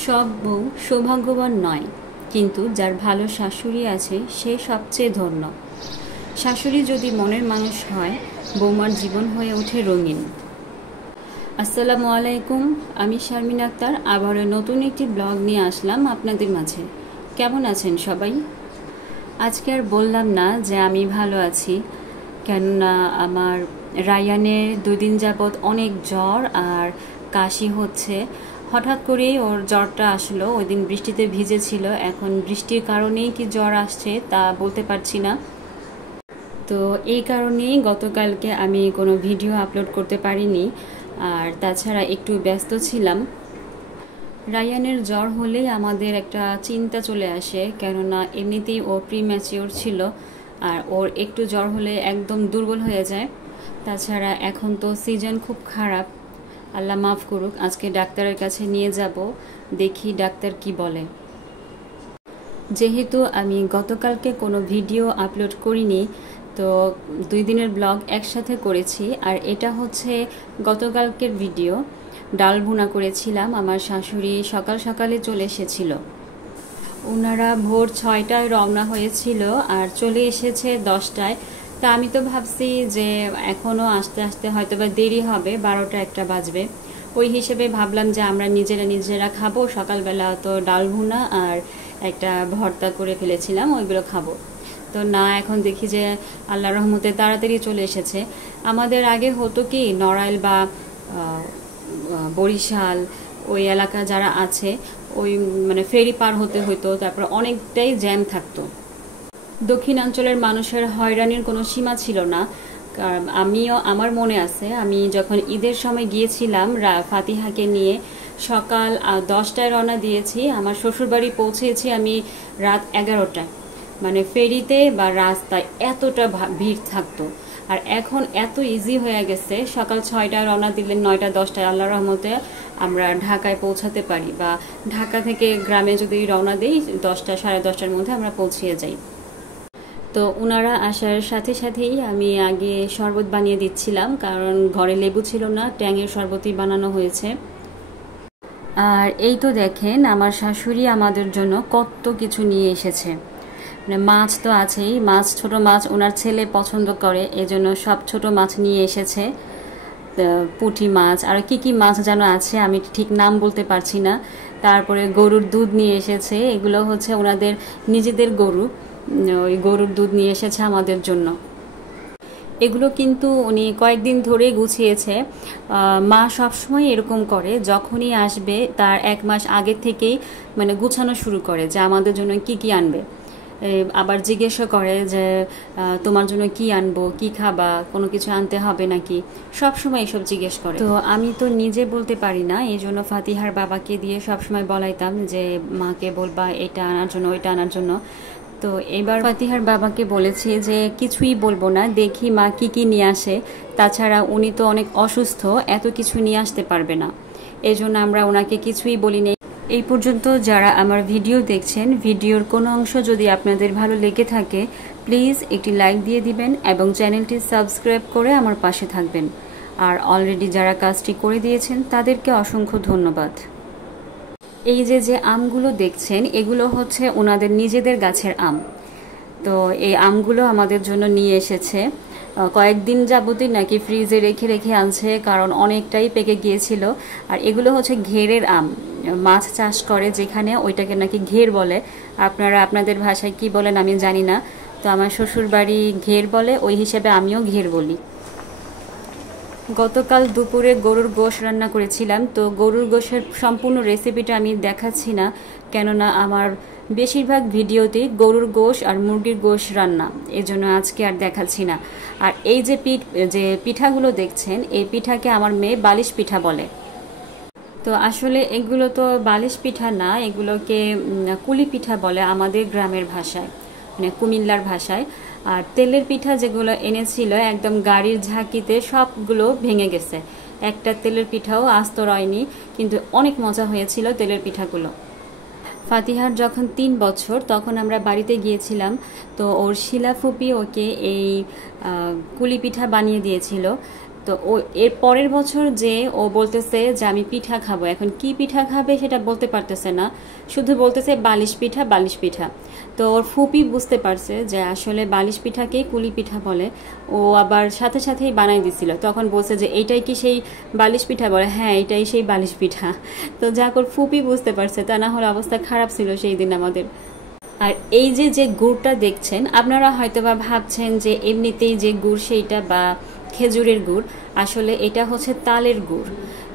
সব বউ সৌভাগ্যবান নয়, কিন্তু যার ভালো শাশুড়ি আছে সে সবচেয়ে ধন্য। শাশুড়ি যদি মনের মানুষ হয়, বৌমার জীবন হয়ে ওঠে রঙিন। আসসালামু আলাইকুম, আমি শারমিন আক্তার আবারও নতুন একটি ব্লগ নিয়ে আসলাম আপনাদের মাঝে। কেমন আছেন সবাই? আজকে আর বললাম না যে আমি ভালো আছি, কেননা আমার রায়ানের 2 দিন যাবৎ অনেক জ্বর আর কাশি হচ্ছে। হঠাৎ করেই ওর জ্বরটা আসলো, ওই দিন বৃষ্টিতে ভিজেছিল। এখন বৃষ্টির কারণেই কি জ্বর আসছে তা বলতে পারছি না। তো এই কারণেই গতকালকে আমি কোনো ভিডিও আপলোড করতে পারিনি, আর তাছাড়া একটু ব্যস্ত ছিলাম। রায়ানের জ্বর হলেই আমাদের একটা চিন্তা চলে আসে, কেননা এমনিতেই ও প্রিম্যাচিওর ছিল, আর ওর একটু জ্বর হলে একদম দুর্বল হয়ে যায়। তাছাড়া এখন তো সিজন খুব খারাপ, আল্লাহ মাফ করুক। আজকে ডাক্তারের কাছে নিয়ে যাব, দেখি ডাক্তার কি বলে। যেহেতু আমি গতকালকে কোনো ভিডিও আপলোড করিনি, তো 2 দিনের ব্লগ একসাথে করেছি। আর এটা হচ্ছে গতকালকের ভিডিও। ডাল ভুনা করেছিলাম, আমার শাশুড়ি সকাল সকালে চলে এসেছিল। ওনারা ভোর 6টায় রওনা হয়েছিল আর চলে এসেছে 10টায়। তা আমি তো ভাবছি যে এখনও আস্তে আস্তে হয়তো বা দেরি হবে, 12টা 1টা বাজবে। ওই হিসেবে ভাবলাম যে আমরা নিজেরা খাবো। সকালবেলা তো ডাল ভুনা আর একটা ভর্তা করে ফেলেছিলাম, ওইগুলো খাবো। তো না, এখন দেখি যে আল্লাহর রহমতে তাড়াতাড়ি চলে এসেছে। আমাদের আগে হতো কি, নড়াইল বা বরিশাল ওই এলাকা যারা আছে, ওই মানে ফেরি পার হতে হতো, তারপর অনেকটাই জ্যাম থাকতো। দক্ষিণাঞ্চলের মানুষের হয়রানির কোনো সীমা ছিল না। আমার মনে আছে, আমি যখন ঈদের সময় গিয়েছিলাম ফাতিহাকে নিয়ে, সকাল 10টায় রওনা দিয়েছি, আমার শ্বশুরবাড়ি পৌঁছেছি আমি রাত 11টায়। মানে ফেরিতে বা রাস্তায় এতটা ভিড় থাকতো। আর এখন এত ইজি হয়ে গেছে, সকাল 6টায় রওনা দিলে 9টা 10টায় আল্লাহ রহমতে আমরা ঢাকায় পৌঁছাতে পারি, বা ঢাকা থেকে গ্রামে যদি রওনা দিই 10টা 10:30টার মধ্যে আমরা পৌঁছিয়ে যাই। তো ওনারা আসার সাথে সাথেই আমি আগে শরবত বানিয়ে দিচ্ছিলাম, কারণ ঘরে লেবু ছিল না, ট্যাঙের শরবতই বানানো হয়েছে। আর এই তো দেখেন, আমার শাশুড়ি আমাদের জন্য কত কিছু নিয়ে এসেছে। মানে মাছ তো আছেই, মাছ, ছোট মাছ ওনার ছেলে পছন্দ করে, এজন্য সব ছোট মাছ নিয়ে এসেছে। পুঁটি মাছ আর কি কি মাছ যেন আছে, আমি ঠিক নাম বলতে পারছি না। তারপরে গরুর দুধ নিয়ে এসেছে, এগুলো হচ্ছে ওনাদের নিজেদের গরু, ওই গরুর দুধ নিয়ে এসেছে আমাদের জন্য। এগুলো কিন্তু উনি কয়েকদিন ধরে গুছিয়েছে। মা সবসময় এরকম করে, যখনই আসবে তার 1 মাস আগে থেকেই মানে গুছানো শুরু করে যে আমাদের জন্য কি কি আনবে। আবার জিজ্ঞাসা করে যে তোমার জন্য কি আনবো, কি খাবা, কোনো কিছু আনতে হবে নাকি, সব সময় এসব জিজ্ঞেস করে। তো আমি তো নিজে বলতে পারি না, এই জন্য ফাতিহার বাবাকে দিয়ে সবসময় বলাইতাম যে মাকে বলবা এটা আনার জন্য, ওইটা আনার জন্য। তো এবার ফাতিহার বাবাকে বলেছি যে কিছুই বলবো না, দেখি মা কি কি নিয়ে আসে। তাছাড়া উনি তো অনেক অসুস্থ, এত কিছু নিয়ে আসতে পারবে না, এই জন্য আমরা ওনাকে কিছুই বলিনি। এই পর্যন্ত যারা আমার ভিডিও দেখছেন, ভিডিওর কোনো অংশ যদি আপনাদের ভালো লেগে থাকে, প্লিজ একটি লাইক দিয়ে দিবেন এবং চ্যানেলটি সাবস্ক্রাইব করে আমার পাশে থাকবেন। আর অলরেডি যারা কাজটি করে দিয়েছেন তাদেরকে অসংখ্য ধন্যবাদ। এই যে আমগুলো দেখছেন, এগুলো হচ্ছে ওনাদের নিজেদের গাছের আম। তো এই আমগুলো আমাদের জন্য নিয়ে এসেছে। কয়েকদিন যাবতই নাকি ফ্রিজে রেখে রেখে আনছে, কারণ অনেকটাই পেকে গিয়েছিল। আর এগুলো হচ্ছে ঘেরের আম, মাছ চাষ করে যেখানে, ওইটাকে নাকি ঘের বলে। আপনারা আপনাদের ভাষায় কি বলেন আমি জানি না, তো আমার শ্বশুর বাড়ি ঘের বলে, ওই হিসেবে আমিও ঘের বলি। গতকাল দুপুরে গরুর গোশ রান্না করেছিলাম, তো গরুর গোশের সম্পূর্ণ রেসিপিটা আমি দেখাচ্ছি না, কেননা আমার বেশিরভাগ ভিডিওতেই গরুর গোশ আর মুরগির গোশ রান্না, এজন্য আজকে আর দেখাচ্ছি না। আর এই যে পিঠাগুলো দেখছেন, এই পিঠাকে আমার মেয়ে বালিশ পিঠা বলে। তো আসলে এগুলো তো বালিশ পিঠা না, এগুলোকে কুলি পিঠা বলে আমাদের গ্রামের ভাষায়, মানে কুমিল্লার ভাষায়। আর তেলের পিঠা যেগুলো এনেছিল, একদম গাড়ির ঝাঁকিতে সবগুলো ভেঙে গেছে, একটা তেলের পিঠাও আস্ত রয়নি, কিন্তু অনেক মজা হয়েছিল তেলের পিঠাগুলো। ফাতিহার যখন 3 বছর, তখন আমরা বাড়িতে গিয়েছিলাম, তো ওর শিলা ফুপি ওকে এই কুলি পিঠা বানিয়ে দিয়েছিল। তো ও এর পরের বছর যে ও বলতেছে যে আমি পিঠা খাবো, এখন কি পিঠা খাবে সেটা বলতে পারতেছে না, শুধু বলতেছে বালিশ পিঠা বালিশ পিঠা। তো ওর ফুপি বুঝতে পারছে যে আসলে বালিশ পিঠাকে কুলি পিঠা বলে, ও আবার সাথে সাথেই বানাই দিছিল। তখন বলছে যে এইটাই কি সেই বালিশ পিঠা? বলে হ্যাঁ এইটাই সেই বালিশ পিঠা। তো যাক ওর ফুপি বুঝতে পারছে, তা না হলে অবস্থা খারাপ ছিল সেই দিন আমাদের। আর এই যে যে গুড়টা দেখছেন, আপনারা হয়তোবা ভাবছেন যে এমনিতেই যে গুড় সেইটা বা খেজুরের গুড়, আসলে এটা হচ্ছে তালের গুড়।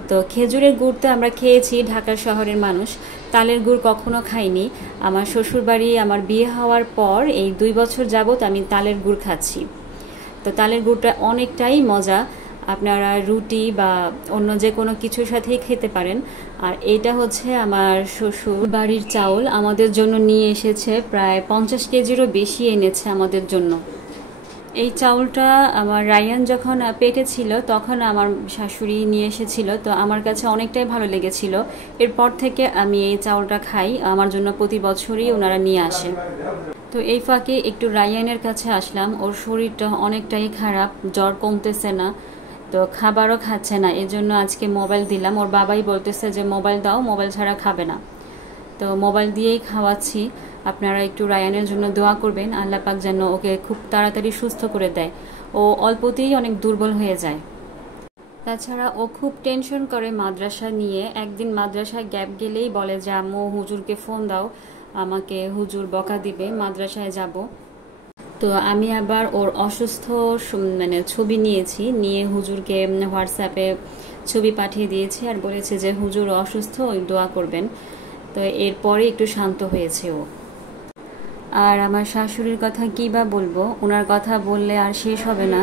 তো খেজুরের গুড় তো আমরা খেয়েছি, ঢাকা শহরের মানুষ, তালের গুড় কখনো খাইনি। আমার শ্বশুরবাড়ি আমার বিয়ে হওয়ার পর এই 2 বছর যাবত আমি তালের গুড় খাচ্ছি। তো তালের গুড়টা অনেকটাই মজা, আপনারা রুটি বা অন্য যে কোনো কিছুর সাথেই খেতে পারেন। আর এটা হচ্ছে আমার শ্বশুর বাড়ির চাউল, আমাদের জন্য নিয়ে এসেছে, প্রায় 50 কেজিরও বেশি এনেছে আমাদের জন্য। এই চাউলটা আমার রায়ান যখন পেটে ছিল তখন আমার শাশুড়ি নিয়ে এসেছিল, তো আমার কাছে অনেকটাই ভালো লেগেছিল। এরপর থেকে আমি এই চাউলটা খাই, আমার জন্য প্রতি বছরই ওনারা নিয়ে আসে। তো এই ফাঁকে একটু রায়ানের কাছে আসলাম, ওর শরীরটা অনেকটাই খারাপ, জ্বর কমতেছে না, তো খাবারও খাচ্ছে না, এজন্য আজকে মোবাইল দিলাম। ওর বাবাই বলতেছে যে মোবাইল দাও, মোবাইল ছাড়া খাবে না। তো মোবাইল দিয়েই খাওয়াচ্ছি। আপনারা একটু রায়ানের জন্য দোয়া করবেন, আল্লাহ পাক যেন ওকে খুব তাড়াতাড়ি সুস্থ করে দেয়। ও অল্পতেই অনেক দুর্বল হয়ে যায়। তাছাড়া ও খুব টেনশন করে মাদ্রাসা নিয়ে, একদিন মাদ্রাসায় গ্যাপ গেলেই বলে যে আম্মু হুজুরকে ফোন দাও, আমাকে হুজুর বকা দিবে, মাদ্রাসায় যাব। তো আমি আবার ওর অসুস্থ মানে ছবি নিয়েছি, নিয়ে হুজুরকে হোয়াটসঅ্যাপে ছবি পাঠিয়ে দিয়েছি আর বলেছে যে হুজুর অসুস্থ, ওই দোয়া করবেন। তো এরপরে একটু শান্ত হয়েছে ও। আর আমার শাশুড়ির কথা কী বা বলবো, ওনার কথা বললে আর শেষ হবে না,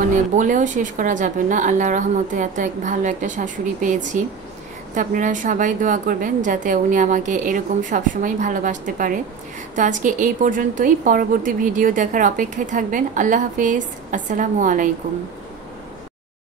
মানে বলেও শেষ করা যাবে না। আল্লাহ রহমতে এত ভালো একটা শাশুড়ি পেয়েছি। তো আপনারা সবাই দোয়া করবেন যাতে উনি আমাকে এরকম সবসময় ভালোবাসতে পারে। তো আজকে এই পর্যন্তই, পরবর্তী ভিডিও দেখার অপেক্ষায় থাকবেন। আল্লাহ হাফেজ, আসসালামু আলাইকুম।